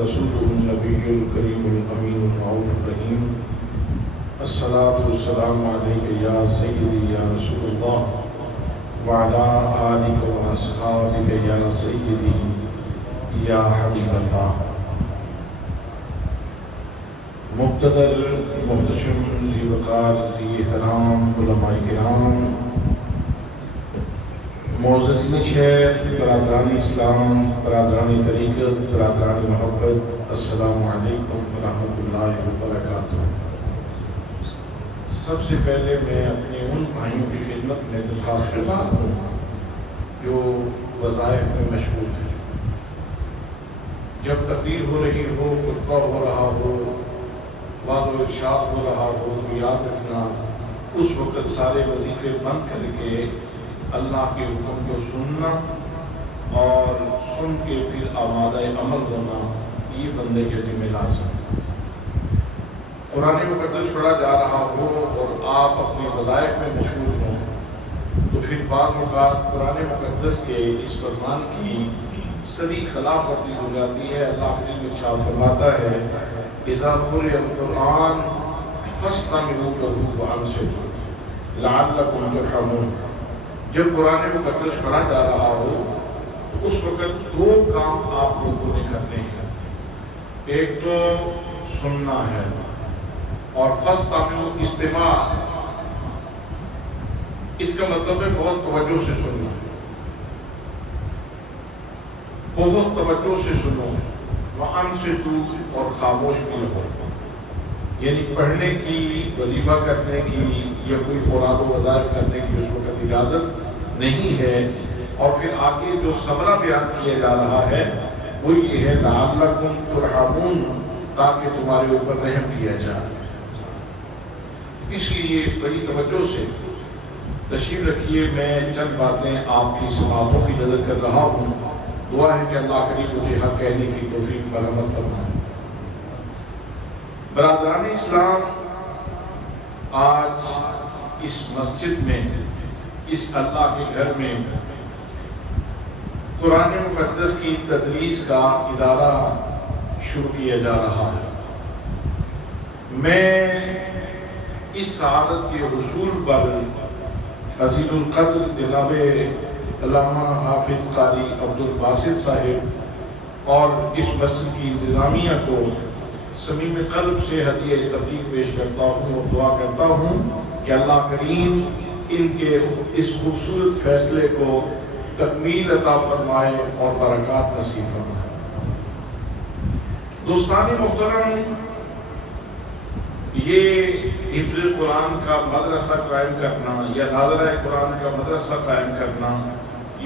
رسوله النبي الكريم الأمين الرؤوف الرحيم الصلاة والسلام عليك يا سيدي يا رسول الله وعلى آلك وأصحابك يا سيدي يا حبيب الله. مقتدر محتشم ذی وقار ذی احترام علماء کرام، معززین شیخ، برادران اسلام، برادران طریقت، برادران محبت، السلام علیکم ورحمۃ اللہ وبرکاتہ. سب سے پہلے میں اپنے ان بھائیوں کی خدمت میں درخواست گزار ہوں جو وظائف میں مشغول ہیں. جب تقریر ہو رہی ہو، خطبہ ہو رہا ہو، وعظ و ارشاد ہو رہا ہو، تو یاد رکھنا اس وقت سارے وظیفے بند کر کے اللہ کے حکم کو سننا اور سن کے پھر آمادہ عمل ہونا، یہ بندے کے ذمہ لازم ہے. قرآن مقدس پڑھا جا رہا ہو اور آپ اپنے وظائف میں مشغول ہوں تو پھر بعض اوقات قرآن مقدس کے اس فرمان کی سری خلاف ورزی ہو جاتی ہے. اللہ کریم ارشاد فرماتا ہے اذا قرئ القرآن فاستمعوا له وانصتوا لعلکم ترحمون. جب قرآن مقدس پڑھا جا رہا ہو تو اس وقت دو کام آپ لوگوں نے کرنے ہیں. ایک تو سننا ہے اور فاستمعوا استماع، اس کا مطلب ہے بہت توجہ سے سننا، بہت توجہ سے سنو. وانصتوا اور خاموش بھی رہو، یعنی پڑھنے کی، وظیفہ کرنے کی یا کوئی اوراد و وظائف کرنے کی اس وقت اجازت نہیں ہے. اور پھر آگے جو ثمرہ بیان کیا جا رہا ہے وہ یہ ہے لعلکم ترحمون، تاکہ تمہارے اوپر رحم کیا جائے. اس لیے بڑی توجہ سے تشریف رکھیے. میں چند باتیں آپ کی سماعتوں کی نظر کر رہا ہوں. دعا ہے کہ اللہ کریم مجھے حق کہنے کی توفیق مرحمت فرمائے. برادران اسلام، آج اس مسجد میں، اس اللہ کے گھر میں قرآن مقدس کی تدریس کا ادارہ شروع کیا جا رہا ہے. میں اس سعادت کے حصول پر عزیز القدر جناب علامہ حافظ قاری عبدالباسط صاحب اور اس مسجد کی انتظامیہ کو صمیم قلب سے ہدیہ تبریک پیش کرتا ہوں اور دعا کرتا ہوں کہ اللہ کریم ان کے اس خوبصورت فیصلے کو تکمیل عطا فرمائے اور برکات نصیب فرمائے. دوستان محترم، یہ حفظ قرآن کا مدرسہ قائم کرنا یا ناظرہ قرآن کا مدرسہ قائم کرنا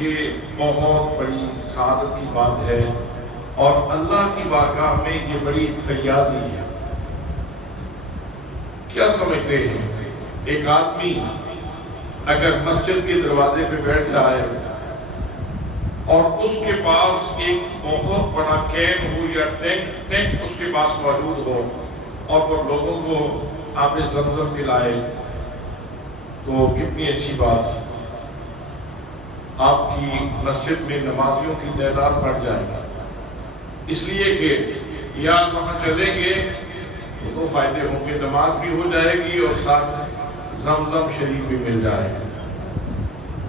یہ بہت بڑی سعادت کی بات ہے اور اللہ کی بارگاہ میں یہ بڑی فیاضی ہے. کیا سمجھتے ہیں؟ ایک آدمی اگر مسجد کے دروازے پہ بیٹھ جائے اور اس کے پاس ایک بہت بڑا کین ہو یا ٹینک اس کے پاس موجود ہو اور وہ لوگوں کو آب زمزم پلائے تو کتنی اچھی بات ہے. آپ کی مسجد میں نمازیوں کی تعداد بڑھ جائے گی، اس لیے کہ یا وہاں چلیں گے تو دو فائدے ہوں گے، نماز بھی ہو جائے گی اور ساتھ زمزم شریف بھی مل جائے گا.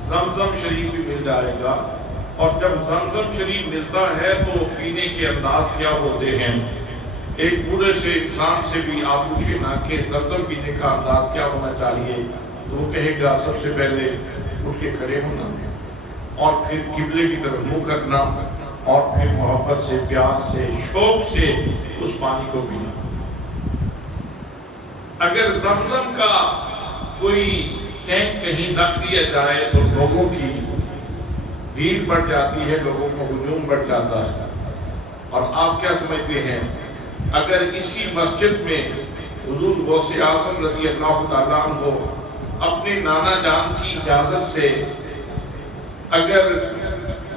زمزم شریف بھی مل جائے گا. اور جب زمزم شریف ملتا ہے تو پینے کے انداز کیا ہوتے ہیں؟ ایک بوڑھے سے انسان سے بھی آپ پوچھیں نا کہ زمزم پینے کا انداز کیا ہونا چاہیے تو وہ کہے گا سب سے پہلے اٹھ کے کھڑے ہونا اور پھر قبلے کی طرف منہ کرنا اور پھر محبت سے، پیار سے، شوق سے اس پانی کو پینا. اگر زمزم کا کوئی ٹینک کہیں رکھ دیا جائے تو لوگوں کی بھیڑ بڑھ جاتی ہے، لوگوں کا ہجوم بڑھ جاتا ہے. اور آپ کیا سمجھتے ہیں اگر اسی مسجد میں حضور غوث اعظم رضی اللہ تعالیٰ عنہ اپنے نانا جان کی اجازت سے اگر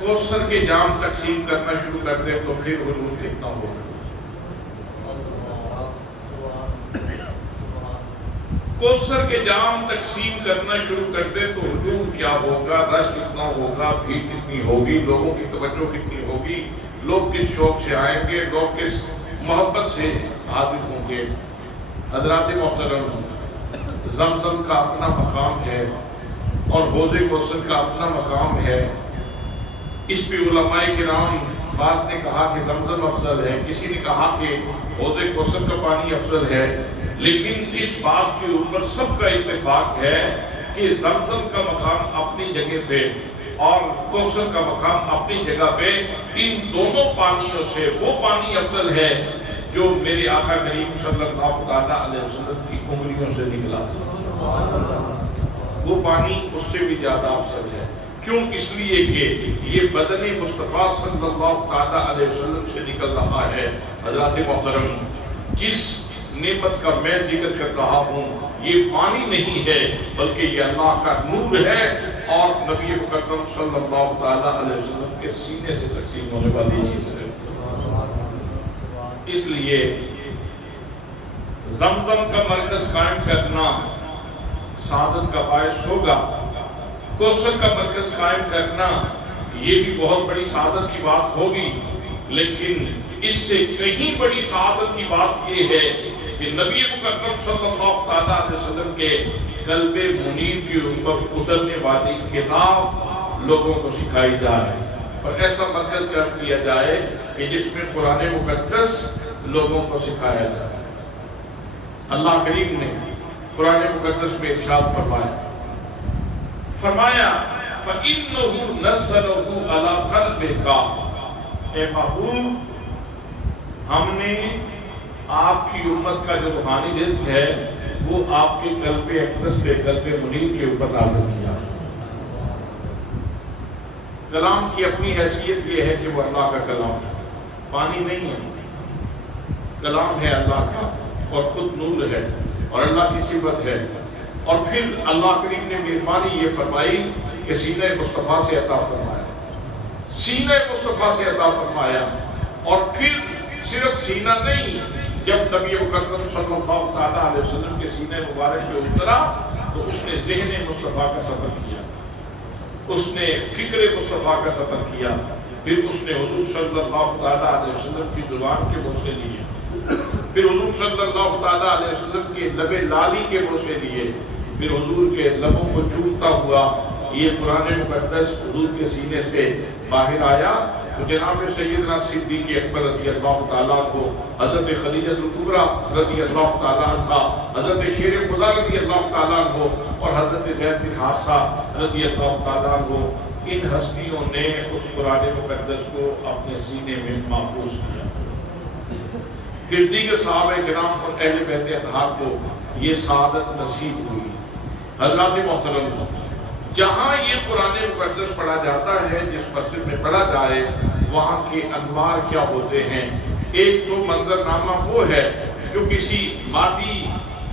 کوثر کے جام تقسیم کرنا شروع کر دیں تو پھر ہجوم کتنا ہوگا؟ کوثر کے جام تقسیم کرنا شروع کر دیں تو ہجوم کیا ہوگا، رش کتنا ہوگا، بھیڑ کتنی ہوگی، لوگوں کی توجہ کتنی ہوگی. لوگ کس شوق سے آئیں گے، لوگ کس محبت سے حاضر ہوں گے۔ حضرات محترم، زمزم کا اپنا مقام ہے اور حوض کوثر کا اپنا مقام ہے۔ اس پہ علماء کرام، بعض نے کہا کہ زمزم افضل ہے، کسی نے کہا کہ حوض کوثر کا پانی افضل ہے، لیکن اس بات کے اوپر سب کا اتفاق ہے کہ زمزم کا مقام اپنی جگہ پہ اور کوثر کا مقام اپنی جگہ پہ، ان دونوں پانیوں سے وہ پانی افضل ہے جو میرے آقا کریم صلی اللہ تعالیٰ علیہ وسلم کی انگلیوں سے نکلا تھا۔ وہ پانی اس سے بھی زیادہ افضل ہے۔ کیوں؟ اس لیے کہ یہ بدن مصطفیٰ صلی اللہ تعالیٰ علیہ وسلم سے نکل رہا ہے۔ حضرات محترم، جس نعمت کا میں ذکر کر رہا ہوں یہ پانی نہیں ہے بلکہ یہ اللہ کا نور ہے اور نبی مکرم صلی اللہ تعالیٰ علیہ وسلم کے سینے سے تقسیم ہونے والی چیز ہے۔ اس لیے زمزم کا مرکز قائم کرنا سعادت کا باعث ہوگا، کوثر کا مرکز قائم کرنا یہ بھی بہت بڑی سعادت کی بات ہوگی، لیکن اس سے کہیں بڑی سعادت کی بات یہ ہے کہ نبی مکرم صلی اللہ تعالیٰ علیہ وسلم کے قلب منیر کے اوپر اترنے والی کتاب لوگوں کو سکھائی جائے اور ایسا مرکز قائم کیا جائے کہ جس میں قرآن مقدس لوگوں کو سکھایا جائے۔ اللہ کریم نے قرآن مقدس میں ارشاد فرمایا فَإِنَّهُ نَزَّلَهُ عَلَىٰ قَلْبِكَ، اے محبوب ہم نے آپ کی امت کا جو روحانی رزق ہے وہ آپ کے قلب اقدس پہ، قلب منیر کے اوپر نازل کیا۔ کلام کی اپنی حیثیت یہ ہے کہ وہ اللہ کا کلام ہے، پانی نہیں ہے، کلام ہے اللہ کا اور خود نور ہے اور اللہ کی صفت ہے۔ اور پھر اللہ کریم نے مہربانی یہ فرمائی کہ سینہ مصطفیٰ سے عطا فرمایا، سینہ مصطفیٰ سے عطا فرمایا۔ اور پھر صرف سینہ نہیں، جب نبی مکرم صلی اللہ تعالیٰ علیہ وسلم کے سینہ مبارک پہ اترا تو اس نے ذہن مصطفیٰ کا سفر کیا، اس نے فکر مصطفیٰ کا سفر کیا، پھر اس نے حضور صلی اللہ تعالیٰ علیہ وسلم کی زبان کے بوسے لیے، پھر حضور صلی اللہ تعالیٰ علیہ وسلم کے لب لالی کے بوسے لیے، پھر حضور کے لبوں کو چومتا ہوا یہ قرآن مقدس حضور کے سینے سے باہر آیا۔ تو جناب سیدنا صدیق اکبر رضی اللہ تعالیٰ کو، حضرت خدیجہ الکبریٰ رضی اللہ تعالیٰ عنہ، حضرت شیر خدا رضی اللہ تعالیٰ عنہ اور حضرت زید بن حارثہ رضی اللہ تعالیٰ عنہ، ان ہستیوں نے اس قرآن مقدس کو اپنے سینے میں محفوظ کیا۔ پھر دیگر صحابہ کرام اور اہل بیت اطہار کو یہ سعادت نصیب ہوئی۔ حضرات محترم، جہاں یہ قرآن مقدس پڑھا جاتا ہے، جس مسجد میں پڑھا جائے، وہاں کے انوار کیا ہوتے ہیں؟ ایک تو منظرنامہ وہ ہے جو کسی مادی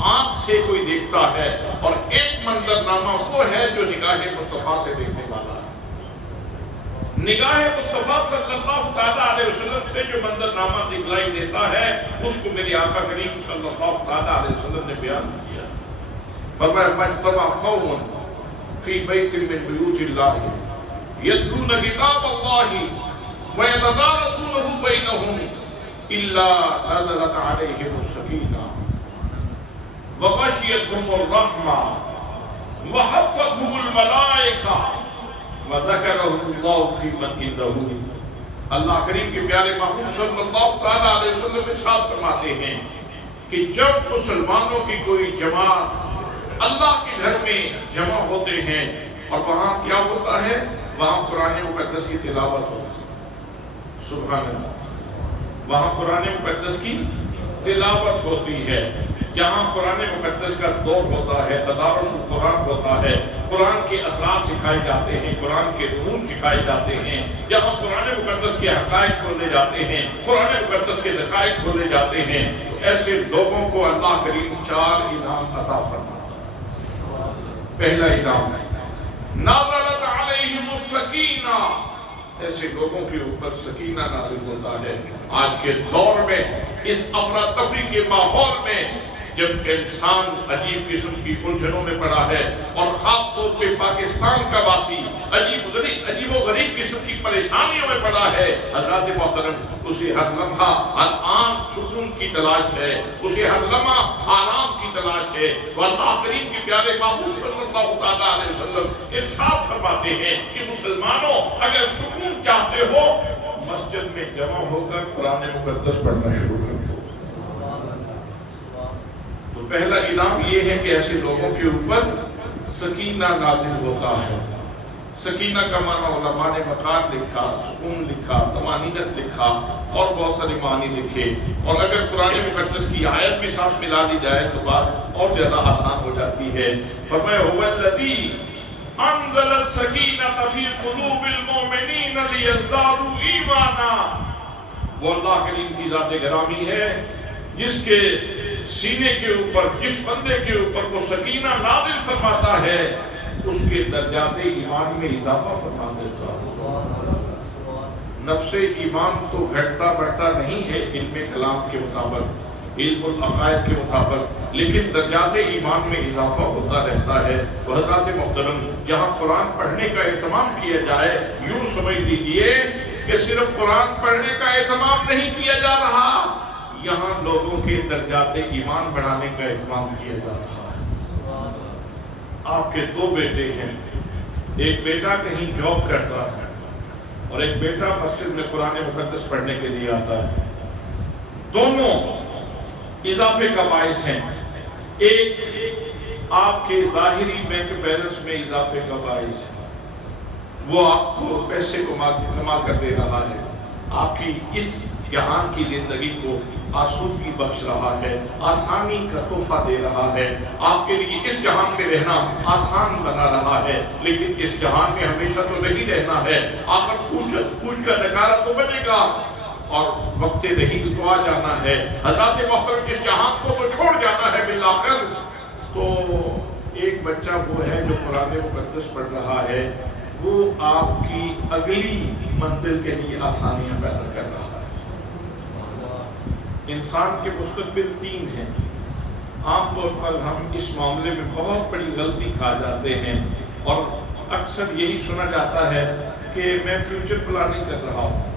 آنکھ سے کوئی دیکھتا ہے، اور ایک منظرنامہ وہ ہے جو نگاہ مصطفیٰ سے دیکھنے والا ہے۔ نگاہ مصطفیٰ صلی اللہ تعالیٰ علیہ وسلم سے جو منظرنامہ دکھلائی دیتا ہے اس کو میری آقا کریم صلی اللہ تعالیٰ علیہ وسلم نے بیان کیا۔ فرمایا مجتمع قوم فی بیت من بیوت اللہ یتلون کتاب اللہ ویتدارسونہ بینہم الا نزلت علیہم السکینہ وغشیتہم الرحمہ وحفتہم الملائکہ وذکرہم اللہ فی من عندہ۔ اللہ کریم کے پیارے محبوب صلی اللہ تعالیٰ علیہ وسلم ارشاد فرماتے ہیں کہ جب مسلمانوں کی کوئی جماعت اللہ کے گھر میں جمع ہوتے ہیں اور وہاں کیا ہوتا ہے؟ وہاں قرآن مقدس کی تلاوت ہوتی ہے۔ سبحان اللہ، وہاں قرآن مقدس کی تلاوت ہوتی ہے۔ جہاں قرآن مقدس کا دور ہوتا ہے، تدارس القرآن ہوتا ہے، قرآن کے اسرار سکھائے جاتے ہیں، قرآن کے نور سکھائے جاتے ہیں، جہاں قرآن مقدس کے حقائق کھولے جاتے ہیں، قرآن مقدس کے دقائق کھولے جاتے ہیں، تو ایسے لوگوں کو اللہ کریم 4 انعام عطا فرماتا ہے۔ پہلا انعام ہے نازلت علیہم السکینہ، ایسے لوگوں کے اوپر سکینہ نازل ہوتا ہے۔ آج کے دور میں اس افراتفری کے ماحول میں جب انسان عجیب قسم کی الجھنوں میں پڑا ہے اور خاص طور پہ پاکستان کا واسی عجیب و غریب قسم کی پریشانیوں میں پڑا ہے، حضرات محترم اسے ہر لمحہ الآن سکون کی تلاش ہے، اسے ہر لمحہ آرام کی تلاش ہے۔ تو اللہ کریم کے پیارے محبوب صلی اللہ تعالیٰ علیہ وسلم ارشاد فرماتے ہیں کہ مسلمانوں اگر سکون چاہتے ہو مسجد میں جمع ہو کر قرآن مقدس پڑھنا شروع کر دو۔ تو پہلا انعام یہ ہے کہ ایسے لوگوں کے اوپر سکینہ نازل ہوتا ہے۔ سکینہ کا معنی علماء نے مکان لکھا، سکون لکھا، طمانینت لکھا اور بہت سارے معنی لکھے، اور اگر قرآن مقدس کی آیت بھی ساتھ ملا لی جائے تو بات اور زیادہ آسان ہو جاتی ہے۔ فرمایا هو الذی انزل السکینۃ فی قلوب المؤمنین لیزدادوا ایمانا، وہ اللہ کریم کی ذات گرامی ہے جس کے سینے کے اوپر، جس بندے کے اوپر وہ سکینہ نازل فرماتا ہے اس کے درجات ایمان میں اضافہ فرما دیتا ہے۔ نفس ایمان تو گھٹتا بڑھتا نہیں ہے علم کلام کے مطابق، علم العقائد کے مطابق، لیکن درجات ایمان میں اضافہ ہوتا رہتا ہے۔ حضرات محترم یہاں قرآن پڑھنے کا اہتمام کیا جائے، یوں سمجھ لیجئے کہ صرف قرآن پڑھنے کا اہتمام نہیں کیا جا رہا، یہاں لوگوں کے درجات ایمان بڑھانے کا اہتمام کیا جا رہا ہے۔ آپ کے دو بیٹے ہیں، ایک بیٹا کہیں جاب کرتا ہے اور ایک بیٹا مسجد میں قرآن مقدس پڑھنے کے لیے آتا ہے، دونوں اضافے کا باعث ہیں۔ ایک آپ کے ظاہری بینک بیلنس میں اضافے کا باعث ہے، وہ آپ کو پیسے کما کر دے رہا ہے، آپ کی اس جہان کی زندگی کو آسودگی بخش رہا ہے، آسانی کا تحفہ دے رہا ہے، آپ کے لیے اس جہان میں رہنا آسان بنا رہا ہے، لیکن اس جہان میں ہمیشہ تو نہیں رہنا ہے، آخر پوچھ کا نکارہ تو بنے گا اور وقت رحیل تو آ جانا ہے۔ حضرات محترم اس جہان کو تو چھوڑ جانا ہے بالآخر۔ تو ایک بچہ وہ ہے جو قرآن مقدس پڑھ رہا ہے، وہ آپ کی اگلی منزل کے لیے آسانیاں پیدا کر رہا ہے۔ انسان کے مستقبل تین ہیں، عام طور پر ہم اس معاملے میں بہت بڑی غلطی کھا جاتے ہیں اور اکثر یہی سنا جاتا ہے کہ میں فیوچر پلاننگ کر رہا ہوں۔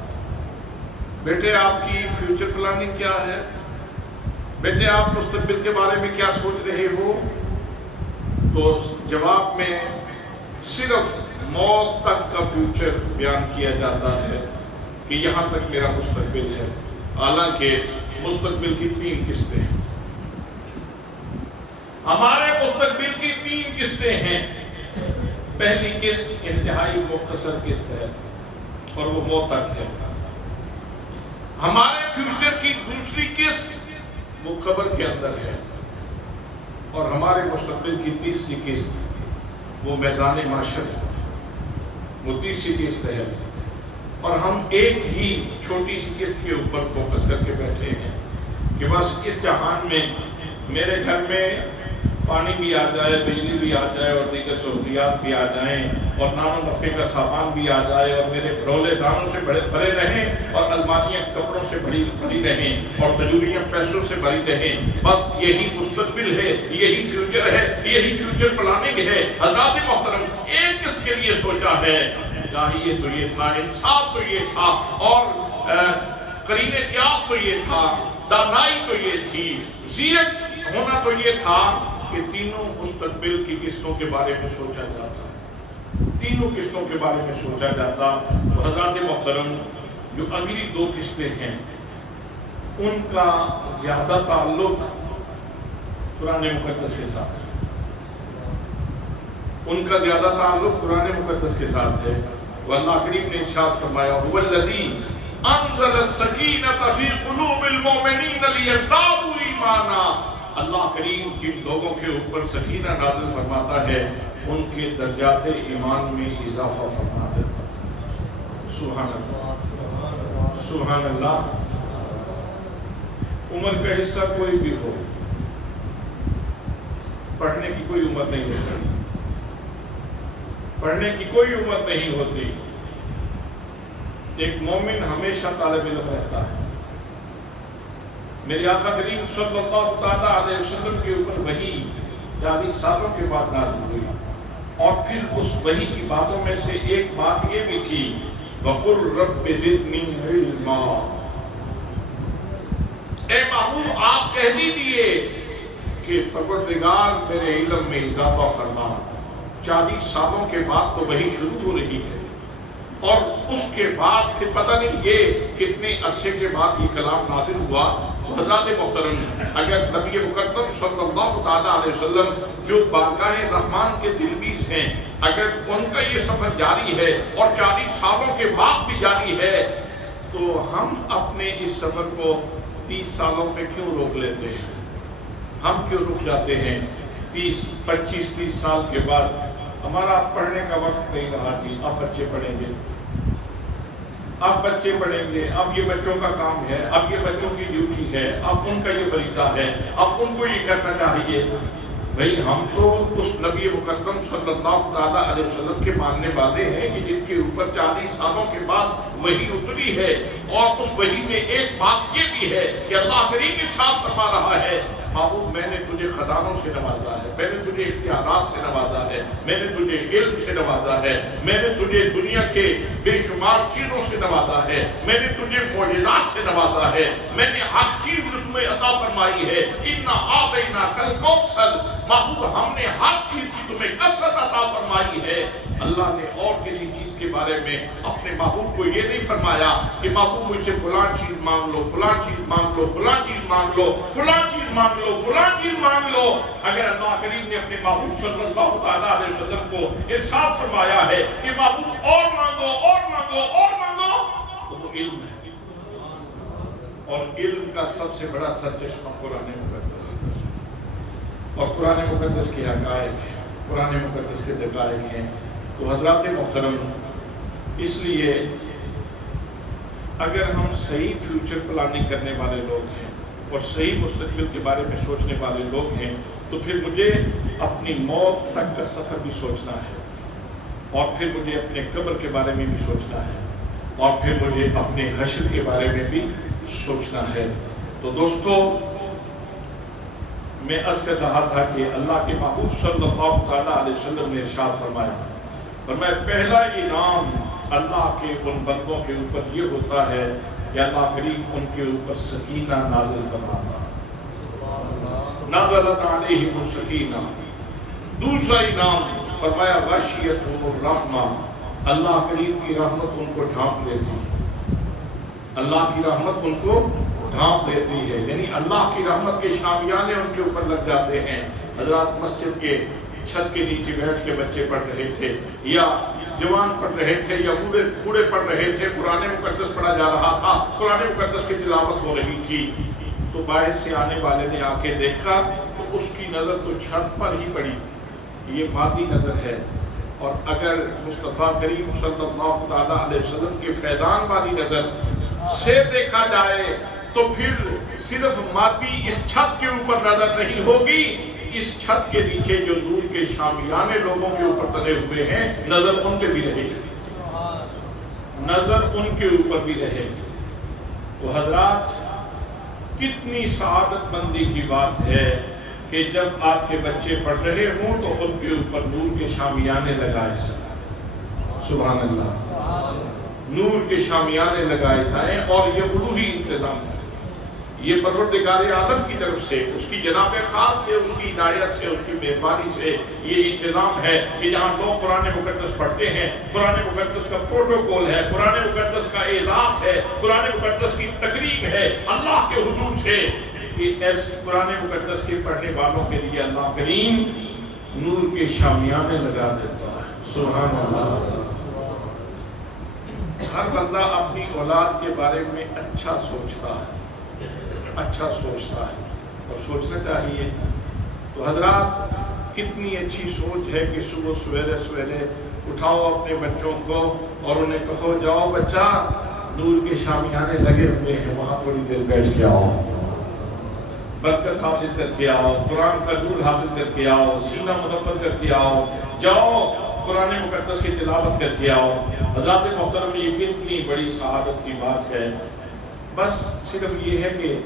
بیٹے آپ کی فیوچر پلاننگ کیا ہے؟ بیٹے آپ مستقبل کے بارے میں کیا سوچ رہے ہو؟ تو جواب میں صرف موت تک کا فیوچر بیان کیا جاتا ہے کہ یہاں تک میرا مستقبل ہے، حالانکہ مستقبل کی تین قسطیں ہیں۔ ہمارے مستقبل کی تین قسطیں ہیں۔ پہلی قسط انتہائی مختصر قسط ہے اور وہ موت تک ہے۔ ہمارے فیوچر کی دوسری قسط وہ قبر کے اندر ہے، اور ہمارے مستقبل کی تیسری قسط وہ میدان محشر ہے، وہ تیسری قسط ہے، اور ہم ایک ہی چھوٹی سی قسط کے اوپر فوکس کر کے بیٹھے ہیں کہ بس اس جہان میں میرے گھر میں پانی بھی آ جائے، بجلی بھی آ جائے اور دیگر سہولیات بھی آ جائیں اور نان و نفقے کا سامان بھی آ جائے اور میرے بھرولے دانوں سے بھرے رہیں اور الماریاں کپڑوں سے بھری رہیں اور تجوریاں پیسوں سے بھری رہیں، بس یہی مستقبل ہے، یہی فیوچر ہے، یہی فیوچر پلاننگ ہے۔ حضرات محترم ایک اس کے لیے سوچا ہے، چاہیے تو یہ تھا، انصاف تو یہ تھا، اور قرین قیاس تو یہ تھا، دانائی تو یہ تھی، زیرت ہونا تو یہ تھا کہ تینوں مستقبل کی قسطوں کے بارے میں سوچا جاتا، تینوں قسطوں کے بارے میں سوچا جاتا۔ حضرات محترم جو اگلی دو قسطیں ہیں ان کا زیادہ تعلق قرآن مقدس کے ساتھ ہے، ان کا زیادہ تعلق قرآن مقدس کے ساتھ ہے۔ وہ اللہ کریم نے ارشاد فرمایا هو الذی انزل السکینۃ فی قلوب المؤمنین لیزدادوا ایمانا، اللہ کریم جن لوگوں کے اوپر سکینہ نازل فرماتا ہے ان کے درجات ایمان میں اضافہ فرما دیتا ہے۔ سبحان اللہ، سبحان اللہ۔ عمر کا حصہ کوئی بھی ہو، پڑھنے کی کوئی عمر نہیں ہوتی، پڑھنے کی کوئی عمر نہیں ہوتی۔ ایک مومن ہمیشہ طالب علم رہتا ہے، میرے آقا کریم صلی اللہ تعالیٰ علیہ وسلم کے اوپر وحی 40 سالوں کے بعد نازل ہوئی، اور پھر اس وحی کی باتوں میں سے ایک بات یہ بھی تھی وَقُلْ رَبِّ زِدْنِي عِلْمًا، اے محبوب آپ کہہ دیجئے کہ پروردگار میرے علم میں اضافہ فرما۔ 40 سالوں کے بعد تو وحی شروع ہو رہی ہے، اور اس کے بعد پھر پتہ نہیں یہ کتنے عرصے کے بعد یہ کلام نازل ہوا۔ حضرات محترم، اگر نبی مکرم صلی اللہ تعالیٰ علیہ وسلم جو بارگاہ رحمان کے تلمیذ ہیں، اگر ان کا یہ سفر جاری ہے اور 40 سالوں کے بعد بھی جاری ہے، تو ہم اپنے اس سفر کو 30 سالوں پہ کیوں روک لیتے ہیں؟ ہم کیوں رک جاتے ہیں 25-30 سال کے بعد؟ ہمارا پڑھنے کا وقت نہیں رہا جی، اب بچے پڑھیں گے، اب بچے پڑھیں گے، اب یہ بچوں کا کام ہے، اب یہ بچوں کی ڈیوٹی ہے، اب ان کا یہ فریضہ ہے، اب ان کو یہ کرنا چاہیے۔ بھئی ہم تو اس نبی مکرم صلی اللہ تعالیٰ علیہ وسلم کے ماننے والے ہیں کہ جن کے اوپر 40 سالوں کے بعد وحی اتری ہے، اور اس وحی میں ایک بات یہ بھی ہے کہ اللہ کریم ارشاد فرما رہا ہے محبوب میں نے تجھے خزانوں سے نوازا ہے، میں نے تجھے اختیارات سے نوازا ہے، میں نے تجھے علم سے نوازا ہے، میں نے تجھے دنیا کے بے شمار چیزوں سے نوازا ہے، میں نے تجھے معجزات سے نوازا ہے، میں نے ہر چیز تمہیں عطا فرمائی ہے۔ اِنَّا أَعْطَيْنَاكَ الْكَوْثَرَ، محبوب ہم نے ہر چیز کی تمہیں کثرت عطا فرمائی ہے۔ اللہ نے اور کسی چیز کے بارے میں اپنے محبوب کو یہ نہیں فرمایا کہ محبوب مجھ سے فلاں چیز مانگ لو، فلاں چیز مانگ لو، فلاں چیز مانگ لو، فلاں چیز مانگ لو، فلاں چیز مانگ لو۔ اگر اللہ کریم نے اپنے محبوب صلی اللہ تعالیٰ علیہ وسلم کو ارشاد فرمایا ہے کہ محبوب اور مانگو، اور مانگو، اور مانگو، تو وہ علم ہے، اور علم کا سب سے بڑا سرچشمہ قرآن مقدس ہے، اور قرآن مقدس کی حقائق ہے، قرآن مقدس کے دقائق ہیں۔ تو حضرات محترم، اس لیے اگر ہم صحیح فیوچر پلاننگ کرنے والے لوگ ہیں اور صحیح مستقبل کے بارے میں سوچنے والے لوگ ہیں، تو پھر مجھے اپنی موت تک کا سفر بھی سوچنا ہے، اور پھر مجھے اپنے قبر کے بارے میں بھی سوچنا ہے، اور پھر مجھے اپنے حشر کے بارے میں بھی سوچنا ہے۔ تو دوستو، میں عرض کر رہا تھا کہ اللہ کے محبوب صلی اللہ تعالیٰ علیہ وسلم نے ارشاد فرمایا، فرمایا پہلا انعام اللہ کے ان بندوں کے اوپر یہ ہوتا ہے کہ اللہ کریم ان کے اوپر سکینہ نازل فرماتا، نازلت علیہم السکینہ۔ دوسرا انعام فرمایا غشیتہم الرحمہ، اللہ کریم کی رحمت ان کو ڈھانپ لیتی، اللہ کی رحمت ان کو ڈھانپ دیتی ہے، یعنی اللہ کی رحمت کے شامیانے ان کے اوپر لگ جاتے ہیں۔ حضرات مسجد کے چھت کے نیچے بیٹھ کے بچے پڑھ رہے تھے، یا جوان پڑھ رہے تھے، یا بوڑھے پڑھ رہے تھے، قرآن مقدس پڑھا جا رہا تھا، قرآن مقدس کی تلاوت ہو رہی تھی، تو باہر سے آنے والے نے آ کے دیکھا تو اس کی نظر تو چھت پر ہی پڑی، یہ مادی نظر ہے۔ اور اگر مصطفیٰ کریم صلی اللہ تعالیٰ علیہ وسلم کے فیضان والی نظر سے دیکھا جائے تو پھر صرف مادی اس چھت کے اوپر نظر نہیں ہوگی، اس چھت کے نیچے جو نور کے شامیانے لوگوں کے اوپر تلے ہوئے ہیں، نظر ان پہ بھی رہے گی، نظر ان کے اوپر بھی رہے گی۔ تو حضرات، کتنی سعادت مندی کی بات ہے کہ جب آپ کے بچے پڑھ رہے ہوں تو ان کے اوپر نور کے شامیانے لگائے جائیں، سبحان اللہ، نور کے شامیانے لگائے جائیں۔ اور یہ الوہی انتظام ہے، یہ پروردگار عالم کی طرف سے، اس کی جناب خاص سے، اس کی عنایت سے، اس کی مہربانی سے یہ انتظام ہے کہ جہاں لوگ قرآن مقدس پڑھتے ہیں، قرآن مقدس کا پروٹوکول ہے، قرآن مقدس کا اعزاز ہے، قرآن مقدس کی تقریب ہے اللہ کے حضور سے، کہ ایسے قرآن مقدس کے پڑھنے والوں کے لیے اللہ کریم نور کے شامیانے لگا دیتا ہے، سبحان اللہ۔ ہر بندہ اپنی اولاد کے بارے میں اچھا سوچتا ہے، اچھا سوچتا ہے، اور سوچنا چاہیے۔ تو حضرات، کتنی اچھی سوچ ہے کہ صبح سویرے اٹھاؤ اپنے بچوں کو اور انہیں کہو جاؤ بچہ، نور کے شامیانے لگے ہوئے ہیں، وہاں تھوڑی دیر بیٹھ کے آؤ، برکت حاصل کر کے آؤ، قرآن کا نور حاصل کر کے آؤ، سینہ منور کر کے آؤ، جاؤ قرآن مقدس کی تلاوت کر کے آؤ۔ حضرات محترم، یہ کتنی بڑی سعادت کی بات ہے۔ بس صرف یہ ہے کہ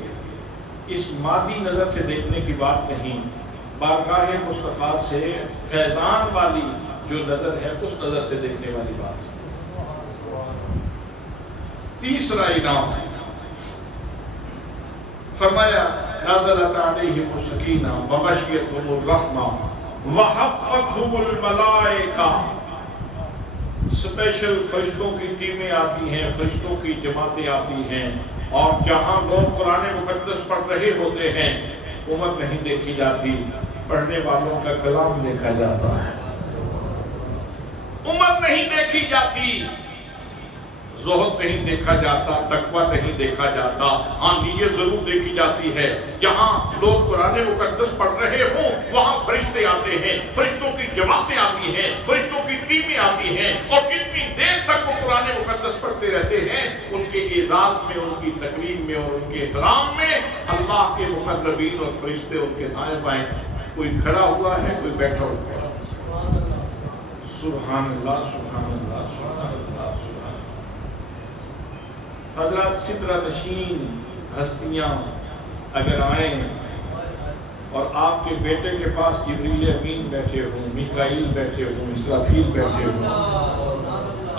اس مادی نظر سے دیکھنے کی بات نہیں، بارگاہ مصطفیٰ سے فیضان والی جو نظر ہے اس نظر سے دیکھنے والی بات ہے۔ تیسرا انعام فرمایا نازلت علیہم السکینہ وغشیتہم الرحمہ وحفتہم الملائکہ، اسپیشل فرشتوں کی ٹیمیں آتی ہیں، فرشتوں کی جماعتیں آتی ہیں، اور جہاں لوگ قرآن مقدس پڑھ رہے ہوتے ہیں عمر نہیں دیکھی جاتی، پڑھنے والوں کا کلام دیکھا جاتا ہے۔ عمر نہیں دیکھی جاتی، زہد نہیں دیکھا جاتا، تقویٰ نہیں دیکھا جاتا، ہاں نیت ضرور دیکھی جاتی ہے۔ جہاں لوگ قرآن مقدس پڑھ رہے ہوں وہاں فرشتے آتے ہیں، فرشتوں کی جماعتیں آتی ہیں، فرشتوں کی ٹیمیں آتی ہیں، اور جتنی دیر تک وہ قرآن مقدس پڑھتے رہتے ہیں ان کے اعزاز میں، ان کی تکریم میں اور ان کے احترام میں اللہ کے مقربین اور فرشتے ان کے دائیں بائیں، کوئی کھڑا ہوا ہے، کوئی بیٹھا ہوا ہے۔ سبحان اللہ، سبحان اللہ، سبحان اللہ، سبحان اللہ۔ حضرات سدرہ نشین ہستیاں اگر آئیں اور آپ کے بیٹے کے پاس جبریل امین بیٹھے ہوں، میکائیل بیٹھے ہوں، اسرافیل بیٹھے ہوں،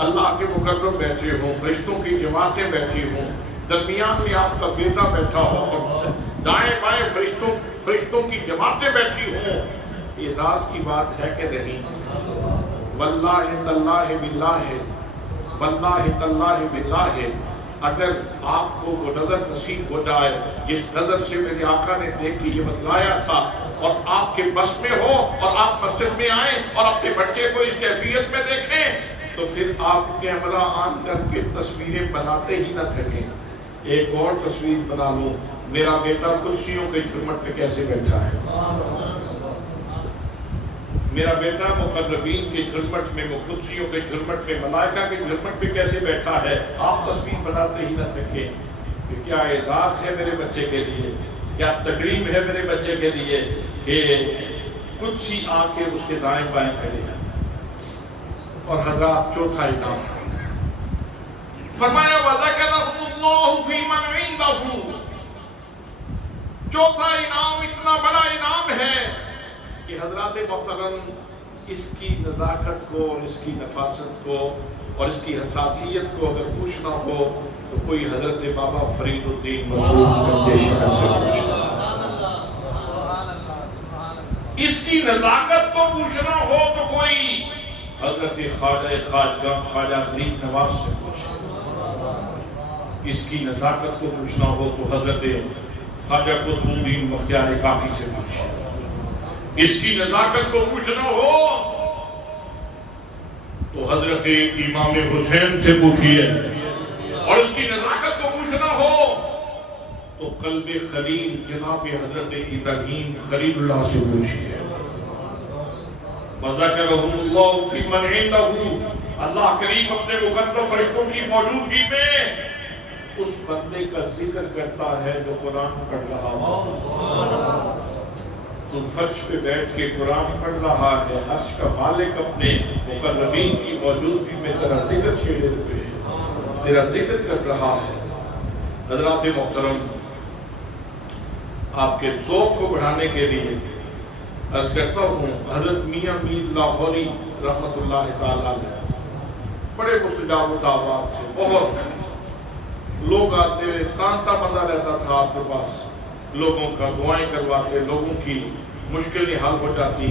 اللہ کے مقرب بیٹھے ہوں، فرشتوں کی جماعتیں بیٹھی ہوں، درمیان میں آپ کا بیٹا بیٹھا ہو اور دائیں بائیں فرشتوں کی جماعتیں بیٹھی ہوں، اعزاز کی بات ہے کہ نہیں؟ واللہ تاللہ باللہ، واللہ تاللہ باللہ، اگر آپ کو وہ نظر نصیب ہو جائے جس نظر سے میرے آقا نے دیکھ کے یہ بتلایا تھا، اور آپ کے بس میں ہو اور آپ مسجد میں آئیں اور اپنے بچے کو اس کیفیت میں دیکھیں تو پھر آپ کیمرہ آن کر کے تصویریں بناتے ہی نہ تھکیں۔ ایک اور تصویر بنا لوں، میرا بیٹا کرسیوں کے جھرمٹ پہ کیسے بیٹھا ہے، میرا بیٹا مقربین کے جھرمٹ میں، قدسیوں کے جھرمٹ میں، ملائکہ کے جھرمٹ پہ کیسے بیٹھا ہے، آپ تصویر بناتے ہی نہ تھکیں کہ کیا اعزاز ہے میرے بچے کے لیے، کیا تکریم ہے میرے بچے کے لیے کہ قدسی آ کے اس کے دائیں بائیں کھڑے ہیں۔ اور حضرات چوتھا انعام فرمایا وَذَكَرَهُمُ اللَّهُ فِي مَنْ عِنْدَهُ، چوتھا انعام اتنا بڑا انعام ہے کہ حضرات محترم اس کی نزاکت کو اور اس کی نفاست کو اور اس کی حساسیت کو اگر پوچھنا ہو تو کوئی حضرت بابا فرید الدین مسعود گنج شہر سے پوچھنا، اس کی نزاکت کو پوچھنا ہو تو کوئی حضرت خواجہ غریب نواز سے پوچھنا، اس کی نزاکت کو پوچھنا ہو تو حضرت خواجہ قطب الدین بختیار کاکی سے پوچھنا، اس کی نزاکت کو پوچھنا ہو تو حضرت امام حسین سے پوچھئے، اور اس کی نزاکت کو پوچھنا ہو تو قلب خلیل جناب حضرت ابراہیم خلیل اللہ سے پوچھئے۔ وَذَكَرَهُمُ اللَّهُ فِي مَنْ عِنْدَهُ، اللہ کریم اپنے مقدس فرشتوں کی موجودگی میں اس بندے کا ذکر کرتا ہے جو قرآن پڑھ رہا ہو۔ تو فرش پہ بیٹھ کے قرآن پڑھ رہا ہے، عرش کا مالک اپنے مقربین کی موجودگی میں تیرا ذکر چھیڑے ہوئے ہے، تیرا ذکر کر رہا ہے۔ حضرات محترم، آپ کے ذوق کو بڑھانے کے لیے عرض کرتا ہوں، حضرت میاں میر لاہوری رحمت اللہ تعالیٰ علیہ بڑے مستجاب الدعوات تھے، بہت لوگ آتے، تانتا بندہ رہتا تھا آپ کے پاس، لوگوں کا دعائیں کرواتے، لوگوں کی مشکلیں حل ہو جاتی،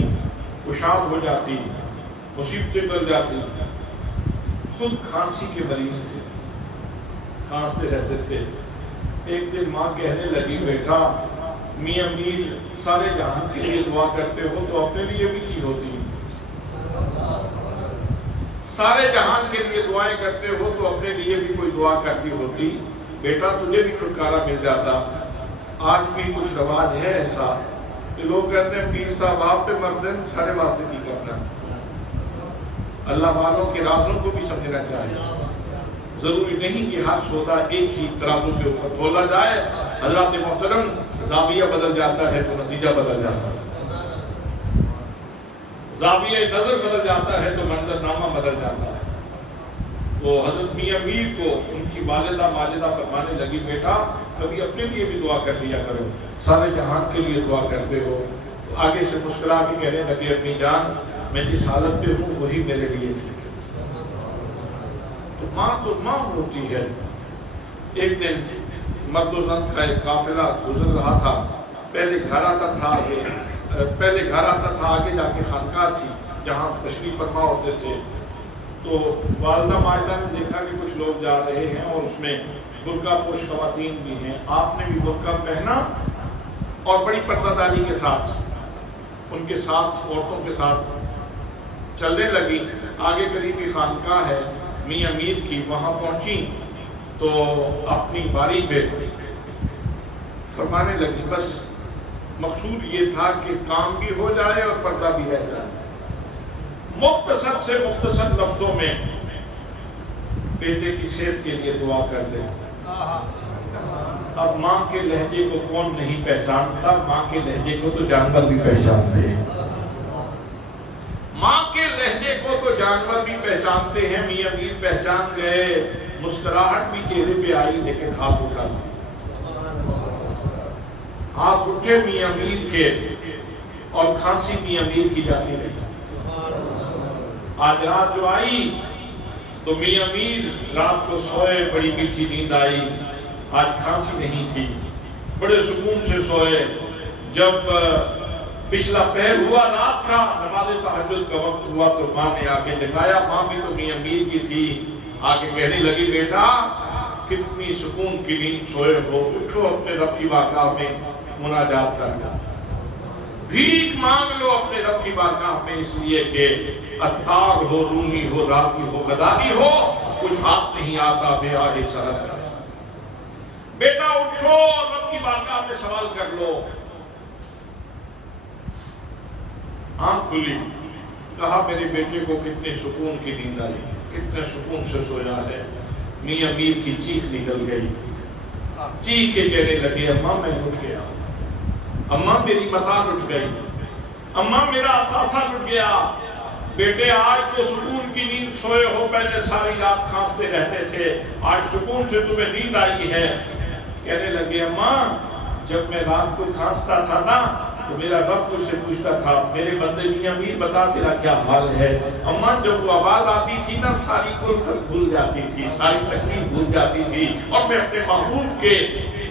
کشاد ہو جاتی، مصیبتیں ٹل جاتی۔ خود کھانسی کے مریض تھے، کھانستے رہتے تھے۔ ایک دن ماں کہنے لگی، بیٹا میاں میر سارے جہان کے لیے دعا کرتے ہو تو اپنے لیے بھی کی ہوتی، سارے جہان کے لیے دعائیں کرتے ہو تو اپنے لیے بھی کوئی دعا کرتی ہوتی، بیٹا تجھے بھی چھٹکارا مل جاتا۔ آج بھی کچھ رواج ہے ایسا کہ لوگ کہتے ہیں پیر صاحب آپ پہ مردن سارے واسطے کی کرنا۔ اللہ والوں کے رازوں کو بھی سمجھنا چاہیے، ضروری نہیں کہ ہر سودا ایک ہی ترازو کے اوپر تولا جائے۔ حضرات محترم، زاویہ بدل جاتا ہے تو نتیجہ بدل جاتا ہے، زاویہ نظر بدل جاتا ہے تو منظرنامہ بدل جاتا ہے۔ تو حضرت میاں میر کو ان کی والدہ ماجدہ فرمانے لگی، بیٹا کبھی اپنے لیے بھی دعا کر لیا کرو، سارے جہان کے لیے دعا کرتے ہو۔ تو آگے سے مسکرا کے کہنے لگے اپنی جان میں جس حالت پہ ہوں وہی میرے لیے ٹھیک ہے۔ تو ماں ہوتی ہے۔ ایک دن مرد و زن کا ایک قافلہ گزر رہا تھا، پہلے گھر آتا تھا آگے جا کے خانقاہ تھی جہاں تشریف فرما ہوتے تھے۔ تو والدہ ماجدہ نے دیکھا کہ کچھ لوگ جا رہے ہیں اور اس میں برقع پوش خواتین بھی ہیں، آپ نے بھی برقع پہنا اور بڑی پردہ داری کے ساتھ ان کے ساتھ عورتوں کے ساتھ چلنے لگی۔ آگے قریبی خانقاہ ہے میاں میر کی، وہاں پہنچی تو اپنی باری پہ فرمانے لگی، بس مقصود یہ تھا کہ کام بھی ہو جائے اور پردہ بھی رہ جائے۔ مختصر سے مختصر لفظوں میں بیٹے کی صحت کے لیے دعا کر دیں۔ اب ماں کے لہجے کو کون نہیں پہچانتا، ماں کے لہجے کو تو جانور بھی پہچانتے ہیں، ماں کے لہجے کو تو جانور بھی پہچانتے ہیں۔ میاں میر پہچان گئے، مسکراہٹ بھی چہرے پہ آئی، لیکن ہاتھ اٹھا دیا، ہاتھ اٹھے میاں میر کے اور کھانسی میاں میر کی جاتی رہی۔ آج رات جو آئی تو میاں میر رات کو سوئے، بڑی میٹھی نیند آئی، آج کھانسی نہیں تھی، بڑے سکون سے سوئے۔ جب پچھلا پہر ہوا رات کا، نماز تہجد کا وقت ہوا تو ماں نے آ کے جگایا، ماں بھی تو میاں میر کی تھی، آ کے کہنے لگی بیٹا کتنی سکون کی نیند سوئے ہو، اٹھو اپنے رب کی بارگاہ میں مناجات کرنا، بھیک مانگ لو اپنے رب کی بارگاہ میں، اس لیے کہ عطار ہو، رومی ہو، راغی ہو، غداری ہو، کچھ ہاتھ نہیں آتا بے آہ سرد کا۔ بیٹا اٹھو رب کی بارگاہ میں سوال کر لو۔ آنکھ کھلی، کہا میرے بیٹے کو کتنے سکون کی نیند آئی، کتنے سکون سے سویا ہے۔ میاں میر کی چیخ نکل گئی، چیخ کے کہنے لگے اماں میں لٹ گیا، اماں میری متاع لٹ گئی، اماں میرا اثاثہ لٹ گیا۔ بیٹے آج تو سکون کی نیند سوئے ہو، پہلے ساری رات کھانستے رہتے تھے، آج سکون سے تمہیں نیند آئی ہے۔ کہنے لگے اماں جب میں رات کو کھانستا تھا نا تو میرا رب مجھ سے پوچھتا تھا میرے بندے میاں میر بتا تیرا کیا حال ہے۔ اماں جب وہ آواز آتی تھی نا ساری کلفت بھول جاتی تھی، ساری تکلیف بھول جاتی تھی، اور میں اپنے محبوب کے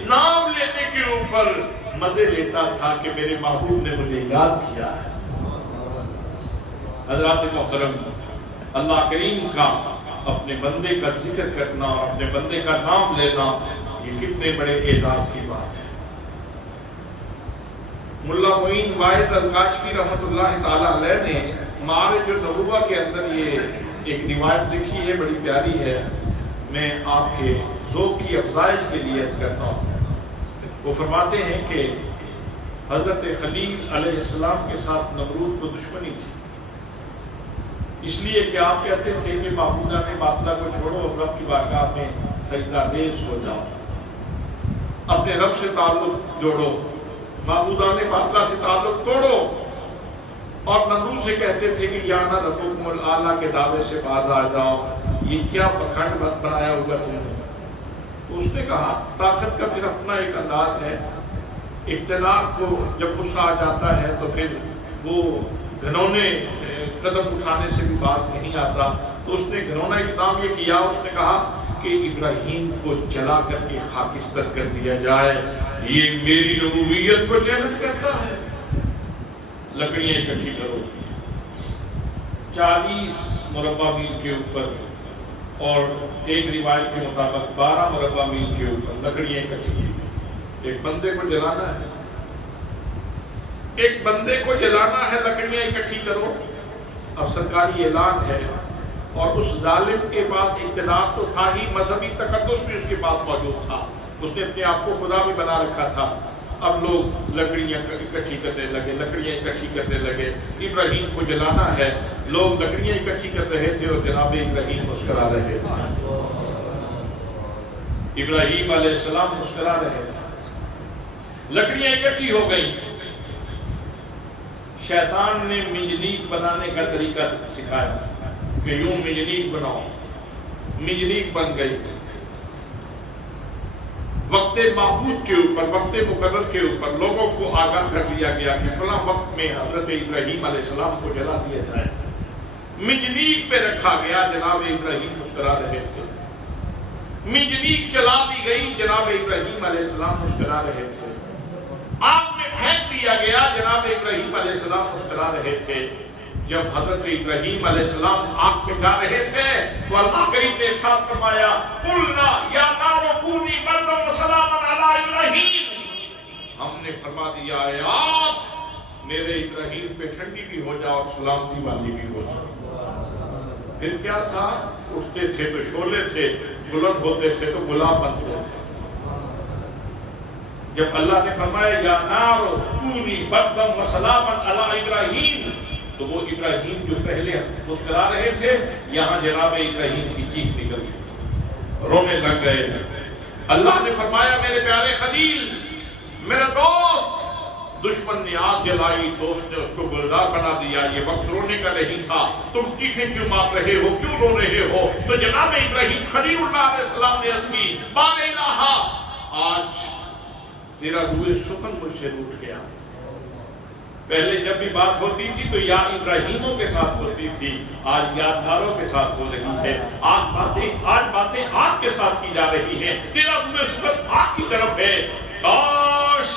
نام لینے کے اوپر مزے لیتا تھا کہ میرے محبوب نے مجھے یاد کیا ہے۔ حضرات محترم، اللہ کریم کا اپنے بندے کا ذکر کرنا اور اپنے بندے کا نام لینا یہ کتنے بڑے اعزاز کی بات ہے۔ ملا معین واعظ الکاشفی رحمۃ اللہ تعالی علیہ نے معارج النبوہ کے اندر یہ ایک روایت لکھی ہے، بڑی پیاری ہے، میں آپ کے ذوق کی افزائش کے لیے عرض کرتا ہوں۔ وہ فرماتے ہیں کہ حضرت خلیل علیہ السلام کے ساتھ نمرود کو دشمنی تھی، اس لیے کہ آپ کہتے تھے کہ معبودان باطلہ کو چھوڑو اور رب کی بارگاہ میں سجدہ ریز ہو جاؤ، اپنے رب سے تعلق جوڑو، معبودان باطلہ سے تعلق توڑو، اور نمرود سے کہتے تھے کہ یانا ربکم الاعلیٰ کے دعوے سے باز آ جاؤ، یہ کیا پکھنڈ بنایا ہوا تم نے۔ تو اس نے کہا طاقت کا پھر اپنا ایک انداز ہے، اقتدار کو جب غصہ آ جاتا ہے تو پھر وہ گھنونے قدم اٹھانے سے بھی باز نہیں آتا۔ تو اس نے گھنونا اقدام یہ کیا، اس نے کہا کہ ابراہیم کو جلا کر کے خاکستر کر دیا جائے، یہ میری ربوبیت کو چیلنج کرتا ہے۔ لکڑیاں اکٹھی کرو، 40 مربع میل کے اوپر اور ایک روایت کے مطابق 12 مربع میل کے اوپر لکڑیاں اکٹھی کی گئی۔ ایک بندے کو جلانا ہے، ایک بندے کو جلانا ہے، لکڑیاں اکٹھی کرو۔ اب سرکاری اعلان ہے، اور اس ظالم کے پاس اقتدار تو تھا ہی، مذہبی تقدس بھی اس کے پاس موجود تھا، اس نے اپنے آپ کو خدا بھی بنا رکھا تھا۔ اب لوگ لکڑیاں اکٹھی کرنے لگے، لکڑیاں اکٹھی کرنے لگے، ابراہیم کو جلانا ہے، لوگ لکڑیاں اکٹھی کر رہے تھے اور جناب ابراہیم مسکرا رہے تھے، ابراہیم علیہ السلام مسکرا رہے تھے۔ لکڑیاں اکٹھی ہو گئیں، شیطان نے منجنیق بنانے کا طریقہ سکھایا کہ یوں منجنیق بناؤ، منجنیق بن گئی، وقت معہود کے اوپر، وقت مقرر کے اوپر لوگوں کو آگاہ کر دیا گیا کہ فلاں وقت میں حضرت ابراہیم علیہ السلام کو جلا دیا جائے۔ منجنیق پہ رکھا گیا، جناب ابراہیم مسکرا رہے تھے۔ منجنیق چلا دی گئی، جناب ابراہیم علیہ السلام مسکرا رہے تھے۔ آگ میں پھینک دیا گیا، جناب ابراہیم علیہ السلام مسکرا رہے تھے۔ جب حضرت ابراہیم علیہ السلام آگ میں جا رہے تھے تو اللہ کریم نے ارشاد فرمایا قلنا یا نار کونی بردا وسلاما علی ابراہیم، ہم نے فرما دیا اے آگ میرے ابراہیم پہ ٹھنڈی بھی ہو جا اور سلامتی والی بھی ہو جا۔ پھر کیا تھا؟ اٹھتے تھے تو شعلے تھے، بلند ہوتے تھے تو گلاب بنتے تھے۔ جب اللہ نے فرمایا یا نار کونی بردا وسلاما علی ابراہیم، تو وہ ابراہیم جو پہلے مسکرا رہے تھے، یہاں جناب ابراہیم کی چیخ نکل گئی، رونے لگ گئے۔ اللہ نے فرمایا میرے پیارے خلیل، میرا دوست، دشمن نے آگ جلائی، دوست نے اس کو گلدار بنا دیا، یہ وقت رونے کا نہیں تھا، تم چیخیں کیوں مار رہے ہو، کیوں رو رہے ہو؟ تو جناب ابراہیم خلیل اللہ علیہ السلام نے عرض کی بال الہا، آج تیرا روح سخن مجھ سے روٹ گیا۔ پہلے جب بھی بات ہوتی تھی تو یا ابراہیموں کے ساتھ ہوتی تھی، آج یادگاروں کے ساتھ ہو رہی ہے۔ آج باتیں آگ کے ساتھ کی جا رہی ہیں، تیرا روح سخن آگ کی طرف ہے۔ کاش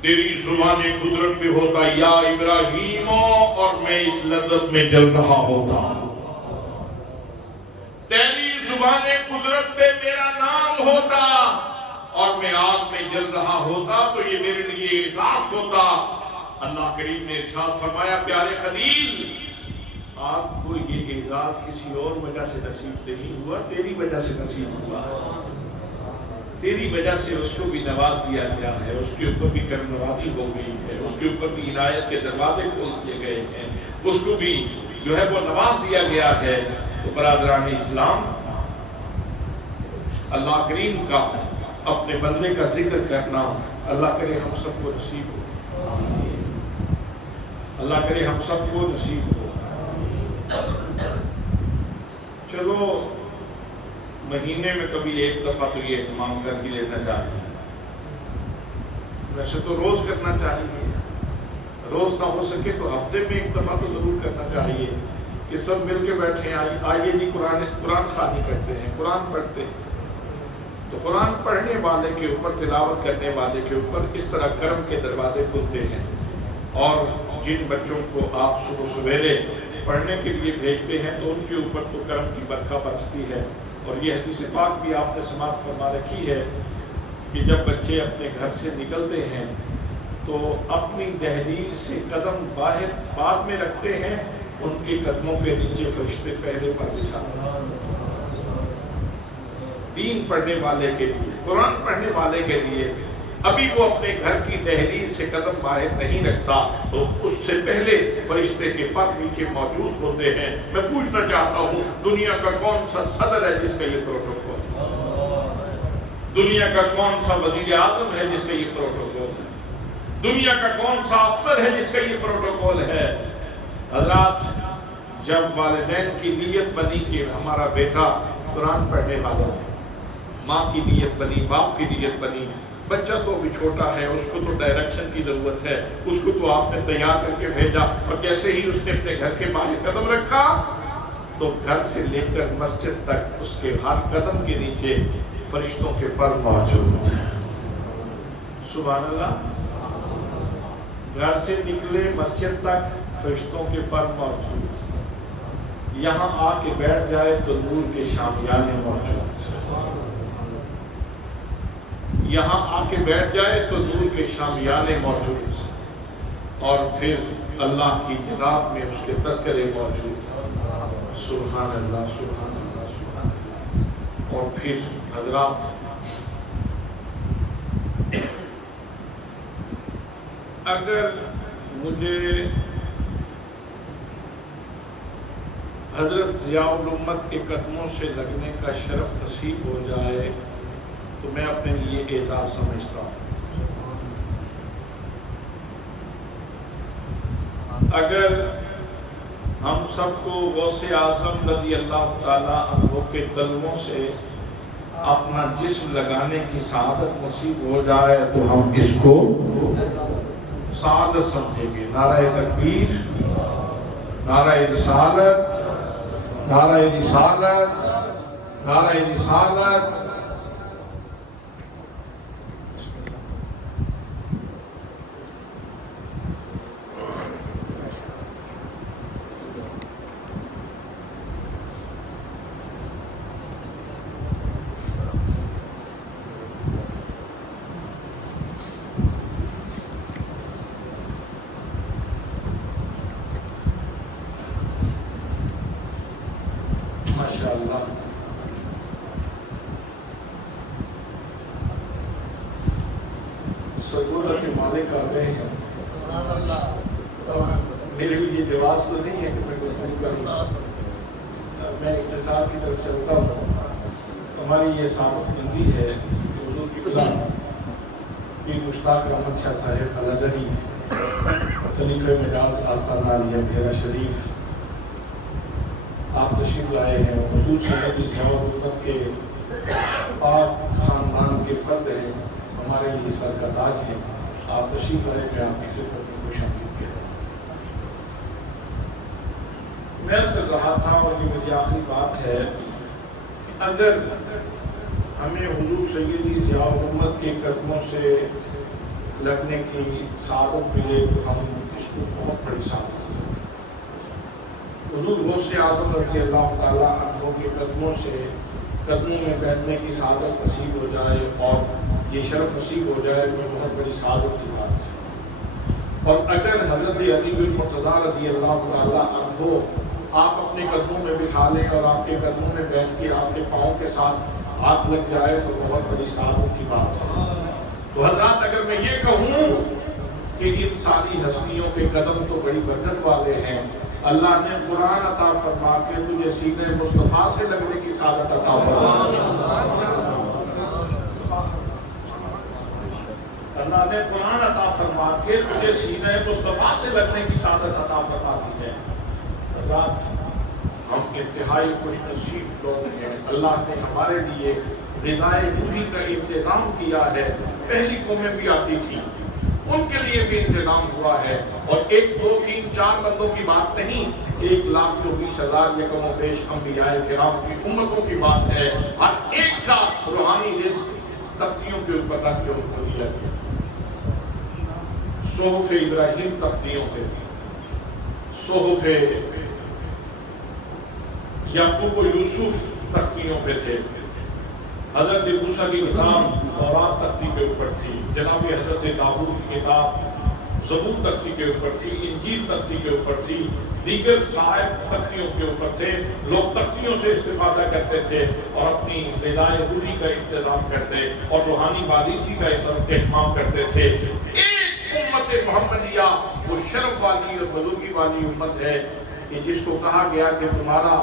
تیری زبان قدرت بھی ہوتا یا ابراہیموں، اور میں اس لذت میں جل رہا ہوتا۔ تیری زبان قدرت پہ میرا نام ہوتا اور میں آگ میں جل رہا ہوتا تو یہ میرے لیے اعزاز ہوتا۔ اللہ کریم نے ارشاد فرمایا پیارے خلیل، آپ کو یہ اعزاز کسی اور وجہ سے نصیب نہیں ہوا، تیری وجہ سے نصیب ہوا۔ تیری وجہ سے اس کو بھی نواز دیا گیا ہے، اس کے اوپر بھی کرم نوازی ہو گئی ہے، اس کے اوپر بھی عنایت کے دروازے کھول دیے گئے ہیں، اس کو بھی جو ہے وہ نواز دیا گیا ہے۔ تو برادران اسلام، اللہ کریم کا اپنے بندے کا ذکر کرنا اللہ کرے ہم سب کو نصیب ہو، اللہ کرے ہم سب کو نصیب ہو۔ چلو مہینے میں کبھی ایک دفعہ تو یہ اہتمام کر ہی لینا چاہیے، ویسے تو روز کرنا چاہیے، روز نہ ہو سکے تو ہفتے میں ایک دفعہ تو ضرور کرنا چاہیے کہ سب مل کے بیٹھے آئیے جی قرآن خوانی کرتے ہیں، قرآن پڑھتے ہیں۔ تو قرآن پڑھنے والے کے اوپر، تلاوت کرنے والے کے اوپر اس طرح کرم کے دروازے کھلتے ہیں، اور جن بچوں کو آپ صبح سویرے پڑھنے کے لیے بھیجتے ہیں تو ان کے اوپر تو کرم کی برکھا برستی ہے۔ اور یہ حدیث پاک بھی آپ نے سماعت فرما رکھی ہے کہ جب بچے اپنے گھر سے نکلتے ہیں تو اپنی دہلیز سے قدم باہر بعد میں رکھتے ہیں، ان کے قدموں کے نیچے فرشتے پہلے پر بچھاتے ہیں۔ دین پڑھنے والے کے لیے، قرآن پڑھنے والے کے لیے ابھی وہ اپنے گھر کی دہلیز سے قدم باہر نہیں رکھتا تو اس سے پہلے فرشتے کے پر نیچے موجود ہوتے ہیں۔ میں پوچھنا چاہتا ہوں دنیا کا کون سا صدر ہے جس کا یہ پروٹوکول ہے؟ دنیا کا کون سا وزیر اعظم ہے جس کا یہ پروٹوکول ہے؟ دنیا کا کون سا افسر ہے جس کا یہ پروٹوکول ہے؟ حضرات، جب والدین کی نیت بنی کہ ہمارا بیٹا قرآن پڑھنے والا ہے، ماں کی نیت بنی، باپ کی نیت بنی، بچہ تو بھی چھوٹا ہے، اس کو تو ڈائریکشن کی ضرورت ہے، اس کو تو آپ نے تیار کر کے بھیجا، اور جیسے ہی اس نے اپنے گھر کے باہر قدم رکھا تو گھر سے لے کر مسجد تک اس کے ہر قدم کے نیچے فرشتوں کے پر موجود ہیں۔ سبحان اللہ، گھر سے نکلے مسجد تک فرشتوں کے پر موجود، یہاں آ کے بیٹھ جائے تو نور کے شامیانے موجود، یہاں آ کے بیٹھ جائے تو نور کے شامیانے موجود، اور پھر اللہ کی جناب میں اس کے تذکرے موجود۔ سبحان اللہ، سبحان اللہ، سبحان اللہ۔ اور پھر حضرات، اگر مجھے حضرت ضیاء الامت کے قدموں سے لگنے کا شرف نصیب ہو جائے تو میں اپنے لیے اعزاز سمجھتا ہوں۔ اگر ہم سب کو غوث اعظم رضی اللہ تعالیٰ عنہ کے تلووں سے اپنا جسم لگانے کی سعادت نصیب ہو جائے تو ہم اس کو سعادت سمجھیں گے۔ نعرہ تکبیر، نعرہ رسالت، نعرہ رسالت، نعرہ رسالت۔ ماشاءاللہ، سکولر کے مالک آ گئے ہیں۔ میرے لیے جواز تو نہیں ہے کہ میں گفتگو کروں، میں اختصار کی طرف چلتا ہوں۔ ہماری یہ سابق زندگی ہے کہ حضور کی قلعہ پیر مشتاق احمد شاہ صاحب الازہری خلیفہ مجاز آستانہ علیہ بھیرا شریف آپ تشریف لائے ہیں۔ حضور سیدی ضیاء الرحمت کے پاک خاندان کے فرد ہیں، ہمارے لیے سر کا تاج ہے۔ آپ تشریف لائے، میں آپ کی خدمت میں خوش آمدید کہتا ہوں۔ میں اس کر رہا تھا اور یہ میری آخری بات ہے کہ اگر ہمیں حضور سیدی ضیاء الرحمت کے قدموں سے لگنے کی سعادت ملے تو ہم اس کو بہت بڑی سعادت سمجھتے ہیں۔ حضور غوث اعظم رضی اللہ تعالیٰ عنہ کے قدموں میں بیٹھنے کی سعادت نصیب ہو جائے اور یہ شرف نصیب ہو جائے تو بہت بڑی سعادت کی بات ہے۔ اور اگر حضرت علی بن مرتضیٰ رضی اللہ تعالیٰ عنہ آپ اپنے قدموں میں بٹھا لیں اور آپ کے قدموں میں بیٹھ کے آپ کے پاؤں کے ساتھ ہاتھ لگ جائے تو بہت بڑی سعادت کی بات ہے۔ تو حضرات، اگر میں یہ کہوں کہ ان ساری ہستیوں کے قدم تو بڑی برکت والے ہیں، اللہ نے قرآن عطا فرما کے تجھے سینہ مصطفیٰ سے لگنے کی سعادت عطا فرما دی۔ اللہ نے قرآن عطا فرما کے تجھے سینہ مصطفیٰ سے لگنے کی سعادت عطا فرما دی ہے۔ حضرات، ہم انتہائی خوش نصیب لوگ ہیں۔ اللہ نے ہمارے لیے غذائے روحی کا انتظام کیا ہے۔ پہلی قومیں بھی آتی تھیں، ان کے لیے بھی انتظام ہوا ہے، اور 1 2 3 4 بندوں کی بات نہیں، 1,24,000 یکم و بیش انبیاء کرام کی امتوں کی بات ہے۔ ہر ایک کا روحانی رزق تختیوں کے اوپر رکھ کے ان کو دیا گیا۔ صحف ابراہیم تختیوں پہ، صحف یعقوب و یوسف تختیوں پہ تھے، حضرت موسیٰ کی کتاب تورات تختی کے اوپر تھی، جناب حضرت داؤد کی کتاب زبور تختی کے اوپر تھی، انجیل تختی کے اوپر تھی، دیگر صحائف تختیوں کے اوپر تھے۔ لوگ تختیوں سے استفادہ کرتے تھے اور اپنی غذائے روحی کا انتظام کرتے اور روحانی بالغی کا اہتمام کرتے تھے۔ ایک امت محمدیہ وہ شرف والی اور بزرگی والی امت ہے کہ جس کو کہا گیا کہ تمہارا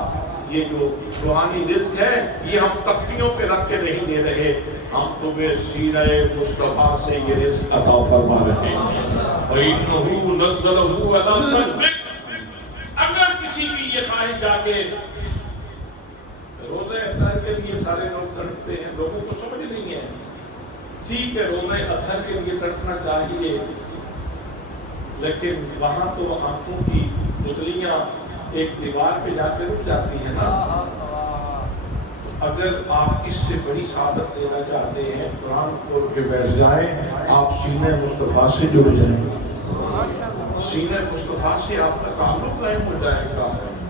یہ جو روحانی رزق ہے یہ ہم تختیوں پہ رکھ کے نہیں دے رہے، ہم تمہیں سینہ مصطفیٰ سے یہ رزق عطا فرما رہے ہیں۔ وَإِنَّهُ نَزَّلَهُ عَلَىٰ قَلْبِكَ، اگر کسی کی یہ خواہش جاگے، روزہ اطہر کے لیے سارے لوگ تڑپتے ہیں، لوگوں کو سمجھ نہیں ہے، ٹھیک ہے روزہ اطہر کے لیے تڑپنا چاہیے، لیکن وہاں تو آنکھوں کی پتلیاں ایک دیوار پہ جا کے رک جاتی ہیں نا۔ اگر آپ اس سے بڑی سعادت دینا چاہتے ہیں، قرآن کھول کے بیٹھ جائیں، آپ سینہ مصطفیٰ سے جڑ جائیں، سینہ مصطفیٰ سے آپ کا تعلق قائم ہو جائے گا۔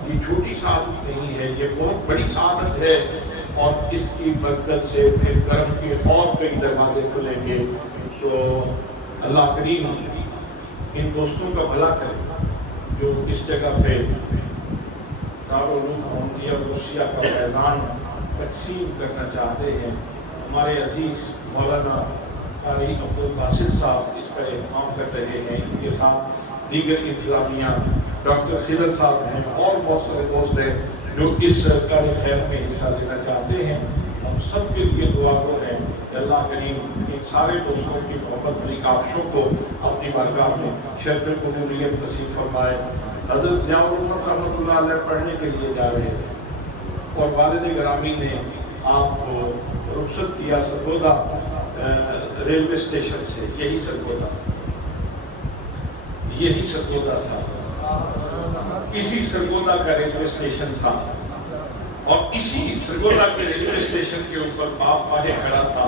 یہ چھوٹی سعادت نہیں ہے، یہ بہت بڑی سعادت ہے، اور اس کی برکت سے پھر کرم کے اور کئی دروازے کھلیں گے۔ تو اللہ کریم ان دوستوں کا بھلا کرے جو اس جگہ پہ دارالعلوم محمدیہ روسیہ کا فیضان تقسیم کرنا چاہتے ہیں۔ ہمارے عزیز مولانا قاری عبدالباسط صاحب اس کا اہتمام کر رہے ہیں، ان کے ساتھ دیگر انتظامیہ ڈاکٹر خضر صاحب ہیں اور بہت سارے دوست ہیں جو اس کار خیر میں حصہ لینا چاہتے ہیں۔ ہم سب کے لیے دعا گو ہیں کہ اللہ کریم ان سارے دوستوں کی محبت بڑی کاوشوں کو اپنی بارگاہ میں شرف قبولیت نصیب فرمائے۔ حضرت ضیاء الرحمت رحمۃ اللہ علیہ پڑھنے کے لیے جا رہے تھے اور والد گرامی نے آپ کو رخصت کیا سرگودا ریلوے اسٹیشن سے، یہی سرگودا تھا، اسی سرگودا کا ریلوے اسٹیشن تھا، اور اسی سرگودا کے ریلوے اسٹیشن کے اوپر باپ باہر کھڑا تھا،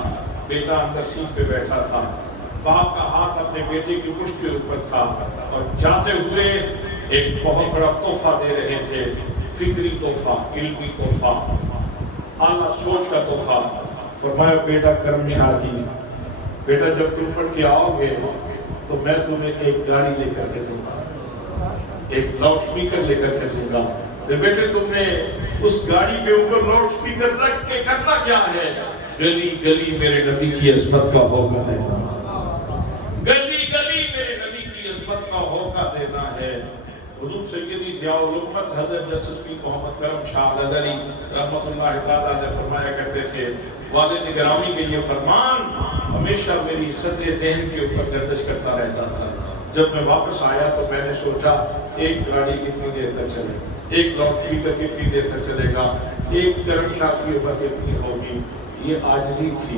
بیٹا اندر سیٹ پہ بیٹھا تھا، باپ کا ہاتھ اپنے بیٹے کی پشت کے اوپر تھا، اور جاتے ہوئے ایک بہت بڑا تحفہ دے رہے تھے، فکری تحفہ، علمی تحفہ، اعلیٰ سوچ کا تحفہ۔ فرمایا بیٹا کرم شاہ جی، بیٹا جب تم پڑھ کے آؤ گے تو میں تمہیں ایک گاڑی لے کر کے دوں گا، ایک لاؤڈ سپیکر لے کر کے دوں گا۔ بیٹے تم نے اس گاڑی کے اوپر لاؤڈ سپیکر رکھ کے کرنا کیا ہے؟ گلی گلی میرے نبی کی عظمت کا ہوکا دینا، گلی گلی میرے نبی کی عظمت کا ہوکا دینا ہے۔ حضور سیدی ضیاء الحکمت حضرت جسٹس پیر محمد کرم شاہ نظری رحمۃ اللہ تعالیٰ نے فرمایا کرتے تھے، والد گرامی کے یہ فرمان ہمیشہ میری عزت ذہن کے اوپر گردش کرتا رہتا تھا۔ جب میں واپس آیا تو میں نے سوچا ایک گاڑی کتنی دیر تک چلے، ایک لاؤڈ سپیکر کتنی دیر تک چلے گا، ایک کرم شاہ کی عمر کتنی ہوگی۔ یہ عاجزی تھی۔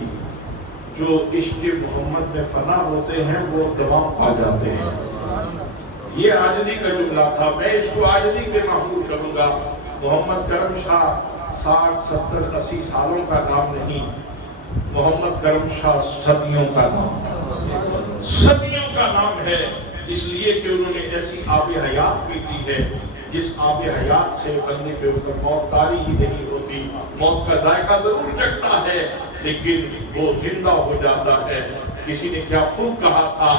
جو عشق محمد میں فنا ہوتے ہیں وہ دوام پا جاتے ہیں۔ یہ عاجزی کا جملہ تھا۔ میں اس کو عاجزی پہ معمول کروں گا۔ محمد کرم شاہ 60 70 80 سالوں کا نام نہیں، محمد کرم شاہ صدیوں کا نام، صدیوں کا نام ہے، اس لیے کہ انہوں نے ایسی آب حیات پی دی ہے جس آب حیات سے بندے کے اوپر موت طاری ہی نہیں ہوتی، موت کا ذائقہ ضرور چکھتا ہے لیکن وہ زندہ ہو جاتا ہے۔ کسی نے کیا خوب کہا تھا،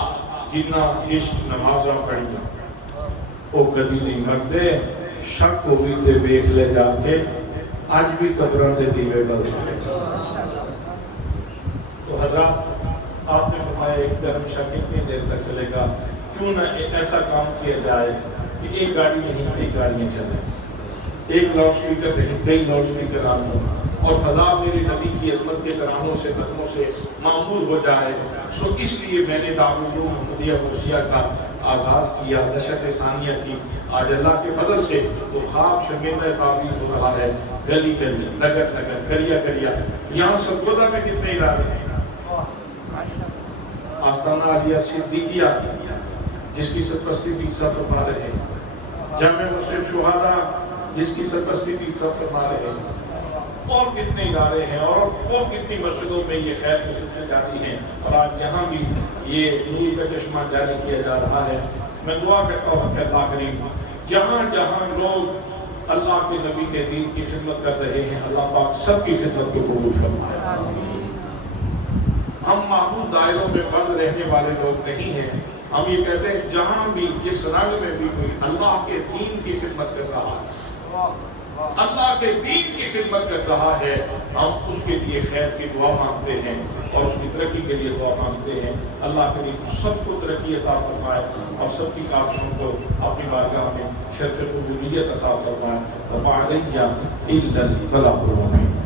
جنہ عشق نمازاں پڑھیا وہ کدی نہیں مرتے، شک ہوئی تے ویکھ لے جا کے آج بھی قبراں تے دیوے بلتے۔ تو حضرات آپ نے فرمایا ایک کرم شاہ کتنی دیر تک چلے گا، کیوں نہ ایسا کام کیا جائے کہ ایک گاڑی نہیں کئی گاڑیاں چلیں، ایک لاؤڈ سپیکر نہیں کئی لاؤڈ سپیکر آن ہو، اور فضا میرے نبی کی عظمت کے ترانوں سے نغموں سے معمور ہو جائے۔ سو اس لیے میں نے دارالعلوم محمدیہ بوسیہ کا آغاز کیا، دشت ثانیہ کی۔ آج اللہ کے فضل سے تو خواب شمیدہ تعبیر ہو رہا ہے، گلی گلی، نگر نگر، کریا کریا۔ یہاں سرگودا میں کتنے ادارے ہیں؟ آستانہ عالیہ صدیقیہ جس کی سرپرستی تیسرا فرما رہے ہیں، جامع مسجد شہداء جس کی سرپرستی تیسرا فرما رہے ہیں، اور کتنے ادارے ہیں اور کتنی مسجدوں میں یہ خیر کے سلسلے جاری ہیں، اور آج یہاں بھی یہ نور کا چشمہ جاری کیا جا رہا ہے۔ میں دعا کرتا ہوں کہ اللہ کریم جہاں جہاں لوگ اللہ کے نبی کے دین کی خدمت کر رہے ہیں، اللہ پاک سب کی خدمت کو قبول فرمائے۔ ہم معبود دائروں میں بند رہنے والے لوگ نہیں ہیں، ہم یہ کہتے ہیں جہاں بھی جس رنگ میں بھی کوئی اللہ کے دین کی خدمت کر رہا ہے، اللہ کے دین کی خدمت کر رہا ہے، ہم اس کے لیے خیر کی دعا مانگتے ہیں اور اس کی ترقی کے لیے دعا مانگتے ہیں۔ اللہ کریم سب کو ترقی عطا فرمائے اور سب کی کاوشوں کو اپنی بارگاہ میں شرف قبولیت عطا فرمائے۔ وَمَا عَلَيَّ إِلَّا الْبَلَاغُ الْمُبِينُ۔